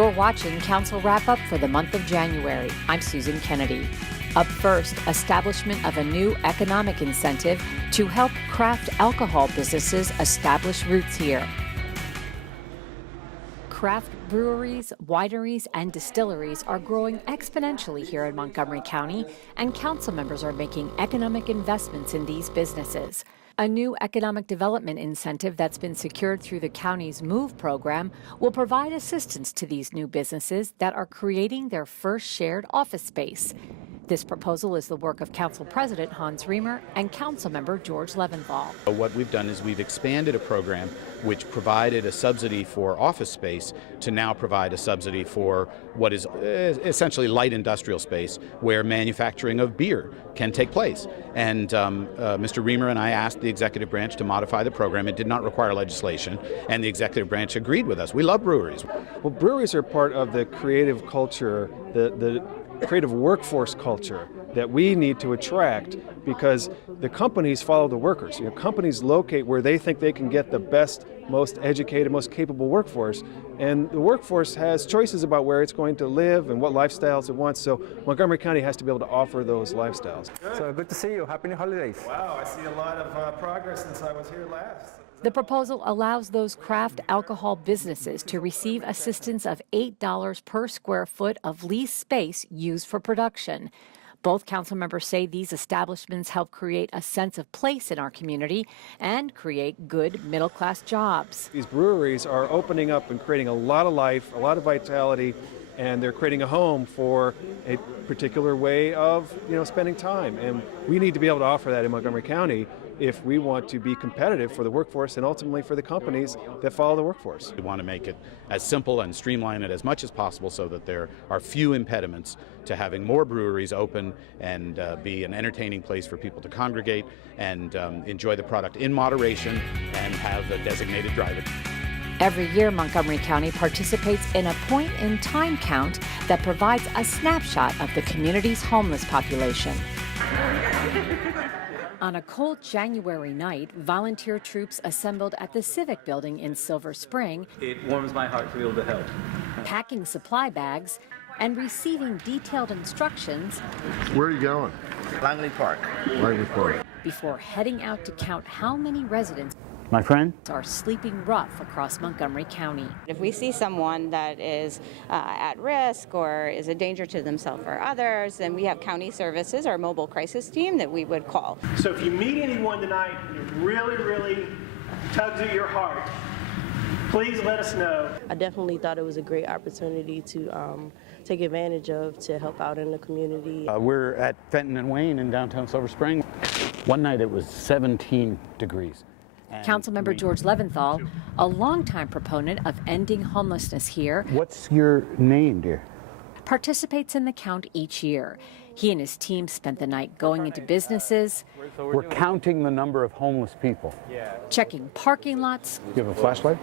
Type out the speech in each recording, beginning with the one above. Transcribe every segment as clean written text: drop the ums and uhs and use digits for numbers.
You're watching Council Wrap Up for the month of January. I'm Susan Kennedy. Up first, establishment of a new economic incentive to help craft alcohol businesses establish roots here. Craft breweries, wineries, and distilleries are growing exponentially here in Montgomery County, and council members are making economic investments in these businesses. A new economic development incentive that's been secured through the county's MOVE program will provide assistance to these new businesses that are creating their first shared office space. This proposal is the work of Council President Hans Riemer and Councilmember George Leventhal. What we've done is we've expanded a program which provided a subsidy for office space to now provide a subsidy for what is essentially light industrial space where manufacturing of beer can take place. And Mr. Riemer and I asked the executive branch to modify the program. It did not require legislation, and the executive branch agreed with us. We love breweries. Well, breweries are part of the creative culture, the creative workforce culture that we need to attract, because the companies follow the workers. Companies locate where they think they can get the best, most educated, most capable workforce, and the workforce has choices about where it's going to live and what lifestyles it wants, so Montgomery County has to be able to offer those lifestyles. So good to see you. Happy holidays. Wow, I see a lot of progress since I was here last. The proposal allows those craft alcohol businesses to receive assistance of $8 per square foot of leased space used for production. Both council members say these establishments help create a sense of place in our community and create good middle-class jobs. These breweries are opening up and creating a lot of life, a lot of vitality, and they're creating a home for a particular way of spending time. And we need to be able to offer that in Montgomery County if we want to be competitive for the workforce and ultimately for the companies that follow the workforce. We want to make it as simple and streamline it as much as possible so that there are few impediments to having more breweries open and be an entertaining place for people to congregate and enjoy the product in moderation and have a designated driver. Every year, Montgomery County participates in a point-in-time count that provides a snapshot of the community's homeless population. On a cold January night, volunteer troops assembled at the Civic Building in Silver Spring. It warms my heart to be able to help. Packing supply bags and receiving detailed instructions. Where are you going? Langley Park. Langley Park. Before heading out to count how many residents My friend? are sleeping rough across Montgomery County. If we see someone that is at risk or is a danger to themselves or others, then we have county services, our mobile crisis team that we would call. So if you meet anyone tonight that really tugs at your heart, please let us know. I definitely thought it was a great opportunity to take advantage of to help out in the community. We're at Fenton and Wayne in downtown Silver Spring. One night it was 17 degrees. Councilmember George Leventhal, a longtime proponent of ending homelessness here, What's your name, dear? participates in the count each year. He and his team spent the night going into businesses, We're counting the number of homeless people. checking parking lots, You have a flashlight?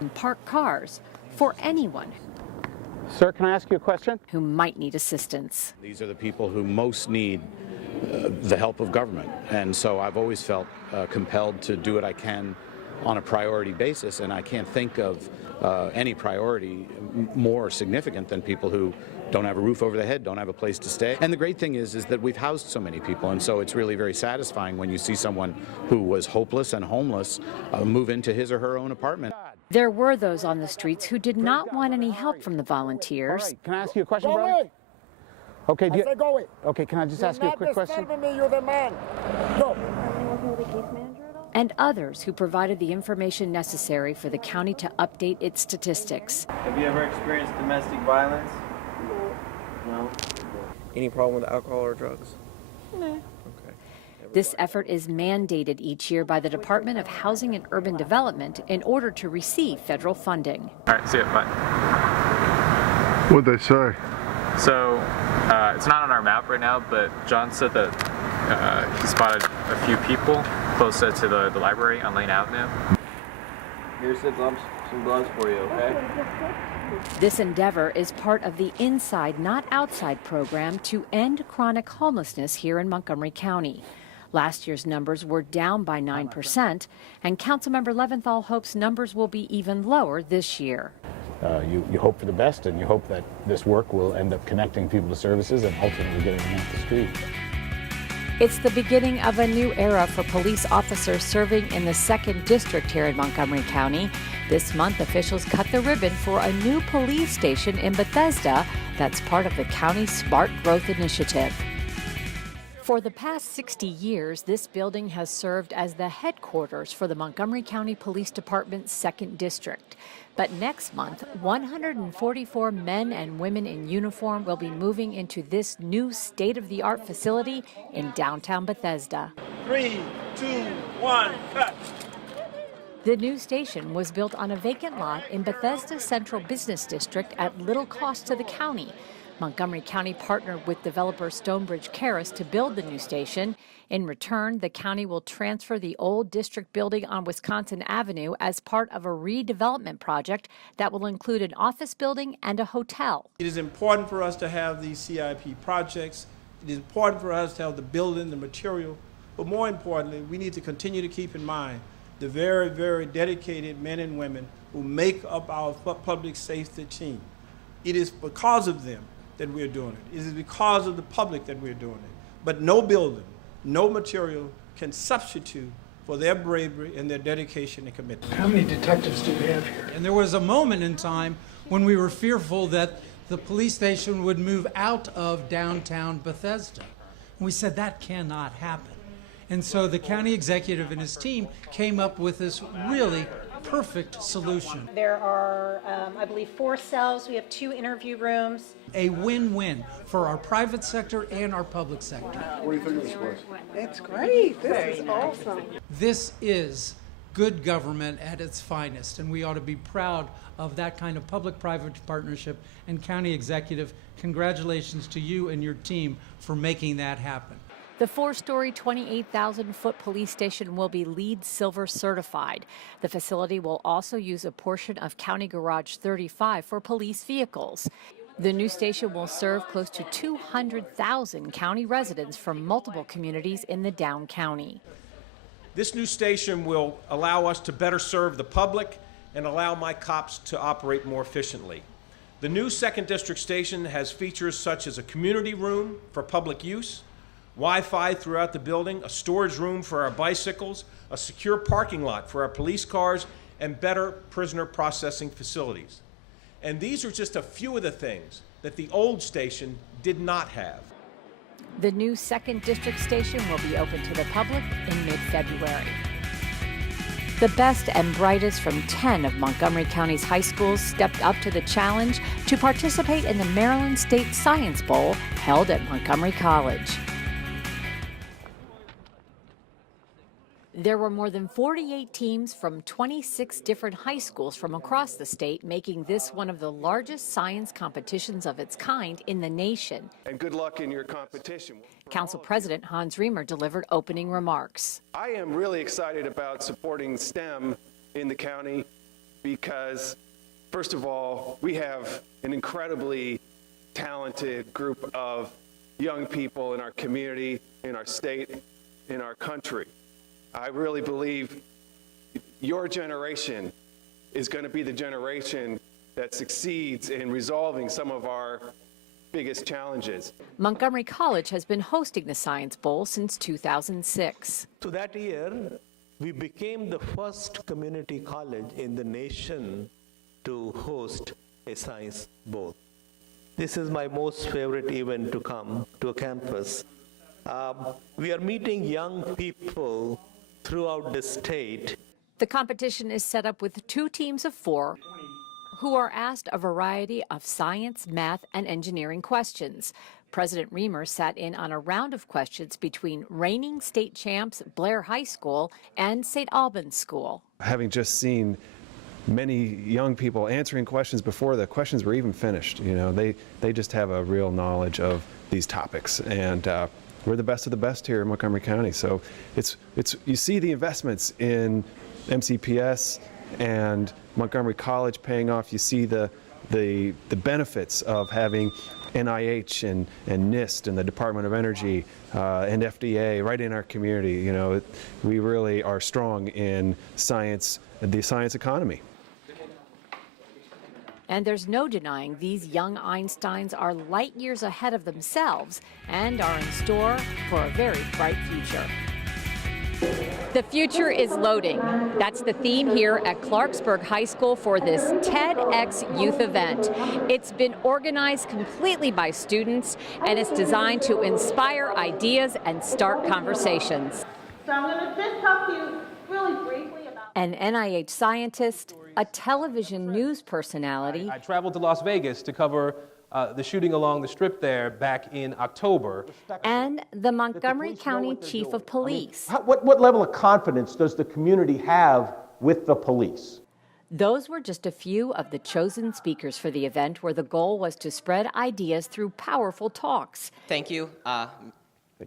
and parked cars for anyone Sir, can I ask you a question? who might need assistance. These are the people who most need the help of government, and so I've always felt compelled to do what I can on a priority basis, and I can't think of any priority more significant than people who don't have a roof over their head, don't have a place to stay. And the great thing is that we've housed so many people, and so it's really very satisfying when you see someone who was hopeless and homeless move into his or her own apartment. There were those on the streets who did not want any help from the volunteers. All right, can I ask you a question, brother? Okay, okay, can I just ask you a quick question? You're the man. Go. And others who provided the information necessary for the county to update its statistics. Have you ever experienced domestic violence? No. Any problem with alcohol or drugs? No. Okay. This effort is mandated each year by the Department of Housing and Urban Development in order to receive federal funding. All right, see you, bye. What'd they say? So, it's not on our map right now, but John said that he spotted a few people close to the library on Lane Avenue. Here's some gloves for you, okay? This endeavor is part of the Inside Not Outside program to end chronic homelessness here in Montgomery County. Last year's numbers were down by 9%, and Councilmember Leventhal hopes numbers will be even lower this year. you hope for the best, and you hope that this work will end up connecting people to services and ultimately getting them off the street. It's the beginning of a new era for police officers serving in the 2nd District here in Montgomery County. This month, officials cut the ribbon for a new police station in Bethesda that's part of the county's Smart Growth Initiative. For the past 60 years, this building has served as the headquarters for the Montgomery County Police Department's 2nd District. But next month, 144 men and women in uniform will be moving into this new state-of-the-art facility in downtown Bethesda. 3, 2, 1, cut. The new station was built on a vacant lot in Bethesda's Central Business District at little cost to the county. Montgomery County partnered with developer Stonebridge Caris to build the new station. In return, the county will transfer the old district building on Wisconsin Avenue as part of a redevelopment project that will include an office building and a hotel. It is important for us to have these CIP projects. It is important for us to have the building, the material, but more importantly, we need to continue to keep in mind the very, very dedicated men and women who make up our public safety team. It is because of them that we're doing it. It is because of the public that we're doing it. But no building, no material can substitute for their bravery and their dedication and commitment. How many detectives do we have here? And there was a moment in time when we were fearful that the police station would move out of downtown Bethesda. And we said that cannot happen. And so the county executive and his team came up with this really perfect solution. There are, I believe, 4 cells. We have 2 interview rooms. A win-win for our private sector and our public sector. What do you think of this place? It's great. This is awesome. This is good government at its finest, and we ought to be proud of that kind of public-private partnership. And County Executive, congratulations to you and your team for making that happen. The 4-story, 28,000-foot police station will be LEED Silver certified. The facility will also use a portion of County Garage 35 for police vehicles. The new station will serve close to 200,000 county residents from multiple communities in the Down County. This new station will allow us to better serve the public and allow my cops to operate more efficiently. The new 2nd District station has features such as a community room for public use, Wi-Fi throughout the building, a storage room for our bicycles, a secure parking lot for our police cars, and better prisoner processing facilities. And these are just a few of the things that the old station did not have. The new 2nd District station will be open to the public in mid-February. The best and brightest from 10 of Montgomery County's high schools stepped up to the challenge to participate in the Maryland State Science Bowl held at Montgomery College. There were more than 48 teams from 26 different high schools from across the state, making this one of the largest science competitions of its kind in the nation. And good luck in your competition. Council President Hans Riemer delivered opening remarks. I am really excited about supporting STEM in the county because, first of all, we have an incredibly talented group of young people in our community, in our state, in our country. I really believe your generation is going to be the generation that succeeds in resolving some of our biggest challenges. Montgomery College has been hosting the Science Bowl since 2006. So that year, we became the first community college in the nation to host a Science Bowl. This is my most favorite event to come to a campus. We are meeting young people throughout the state. The competition is set up with 2 teams of 4 who are asked a variety of science, math, and engineering questions. President Riemer sat in on a round of questions between reigning state champs Blair High School and St. Albans School. Having just seen many young people answering questions before the questions were even finished, you know, they just have a real knowledge of these topics, and we're the best of the best here in Montgomery County. So it's you see the investments in MCPS and Montgomery College paying off. You see the benefits of having NIH and NIST and the Department of Energy and FDA right in our community. You know, we really are strong in science, the science economy. And there's no denying these young Einsteins are light years ahead of themselves and are in store for a very bright future. The future is loading. That's the theme here at Clarksburg High School for this TEDx youth event. It's been organized completely by students, and it's designed to inspire ideas and start conversations. So I'm going to just talk to you really briefly about An NIH scientist, a television news personality, I traveled to Las Vegas to cover the shooting along the Strip there back in October. and the Montgomery County Chief of Police. What level of confidence does the community have with the police? Those were just a few of the chosen speakers for the event, where the goal was to spread ideas through powerful talks. Thank you,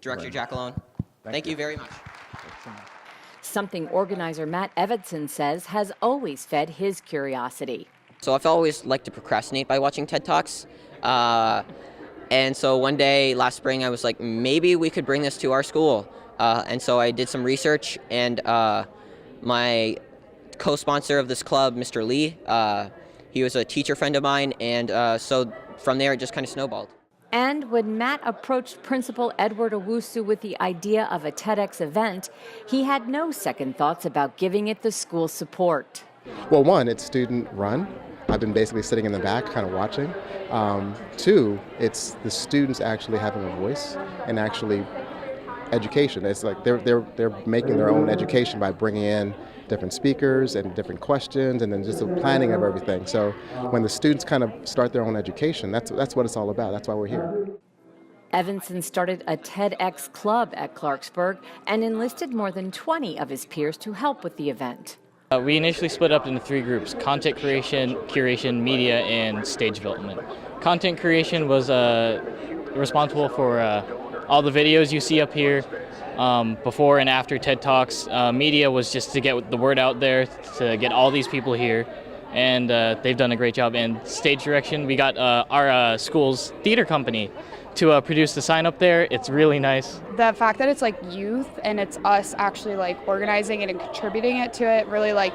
Director Jackalone. Thank you very much. Something organizer Matt Evanson says has always fed his curiosity. So I've always liked to procrastinate by watching TED Talks. And so one day last spring I was like, maybe we could bring this to our school. And so I did some research, and my co-sponsor of this club, Mr. Lee, he was a teacher friend of mine, and so from there it just kind of snowballed. And when Matt approached Principal Edward Owusu with the idea of a TEDx event, he had no second thoughts about giving it the school's support. Well, one, it's student run. I've been basically sitting in the back kind of watching. Two, it's the students actually having a voice and actually education. It's like they're making their own education by bringing in different speakers and different questions, and then just the planning of everything. So when the students kind of start their own education, that's what it's all about. That's why we're here. Evanson started a TEDx club at Clarksburg and enlisted more than 20 of his peers to help with the event. We initially split up into 3 groups: content creation, curation, media, and stage development. Content creation was responsible for all the videos you see up here before and after TED Talks. Media was just to get the word out there, to get all these people here, and they've done a great job. And stage direction, we got our school's theater company to produce the sign up there. It's really nice. The fact that it's like youth and it's us actually like organizing it and contributing it to it really like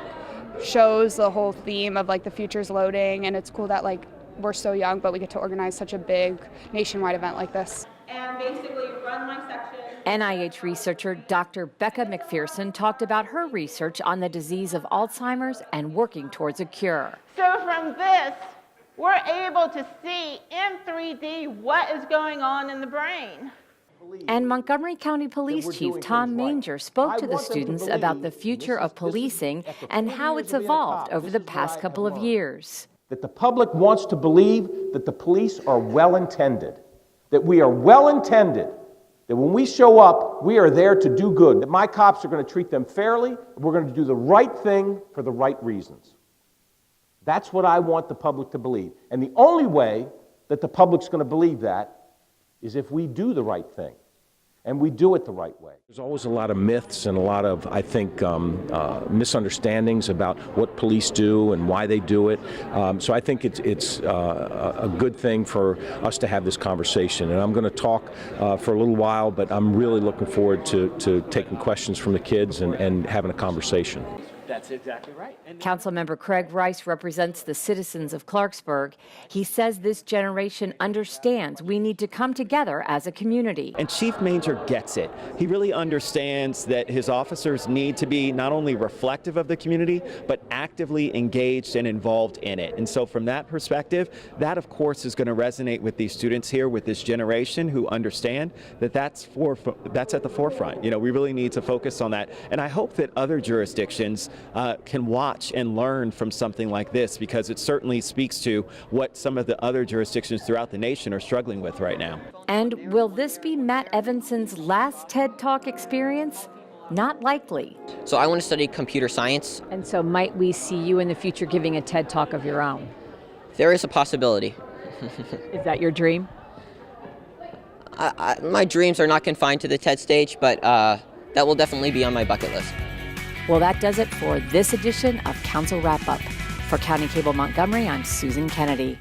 shows the whole theme of like the future's loading, and it's cool that like we're so young but we get to organize such a big nationwide event like this. and basically run my section. NIH researcher Dr. Becca McPherson talked about her research on the disease of Alzheimer's and working towards a cure. So from this, we're able to see in 3D what is going on in the brain. And Montgomery County Police Chief Tom Manger spoke to the students about the future of policing and how it's evolved over the past couple of years. That the public wants to believe that the police are well-intended, that we are well-intended, that when we show up, we are there to do good, that my cops are going to treat them fairly, we're going to do the right thing for the right reasons. That's what I want the public to believe. And the only way that the public's going to believe that is if we do the right thing, and we do it the right way. There's always a lot of myths and a lot of, I think, misunderstandings about what police do and why they do it. So I think it's a good thing for us to have this conversation. And I'm going to talk for a little while, but I'm really looking forward to taking questions from the kids and having a conversation. That's exactly right. Councilmember Craig Rice represents the citizens of Clarksburg. He says this generation understands we need to come together as a community. And Chief Manger gets it. He really understands that his officers need to be not only reflective of the community, but actively engaged and involved in it. And so from that perspective, that of course is going to resonate with these students here, with this generation who understand that that's at the forefront. You know, we really need to focus on that. And I hope that other jurisdictions can watch and learn from something like this, because it certainly speaks to what some of the other jurisdictions throughout the nation are struggling with right now. And will this be Matt Evanson's last TED Talk experience? Not likely. So I want to study computer science. And so might we see you in the future giving a TED Talk of your own? There is a possibility. Is that your dream? My dreams are not confined to the TED stage, but that will definitely be on my bucket list. Well, that does it for this edition of Council Wrap Up. For County Cable Montgomery, I'm Susan Kennedy.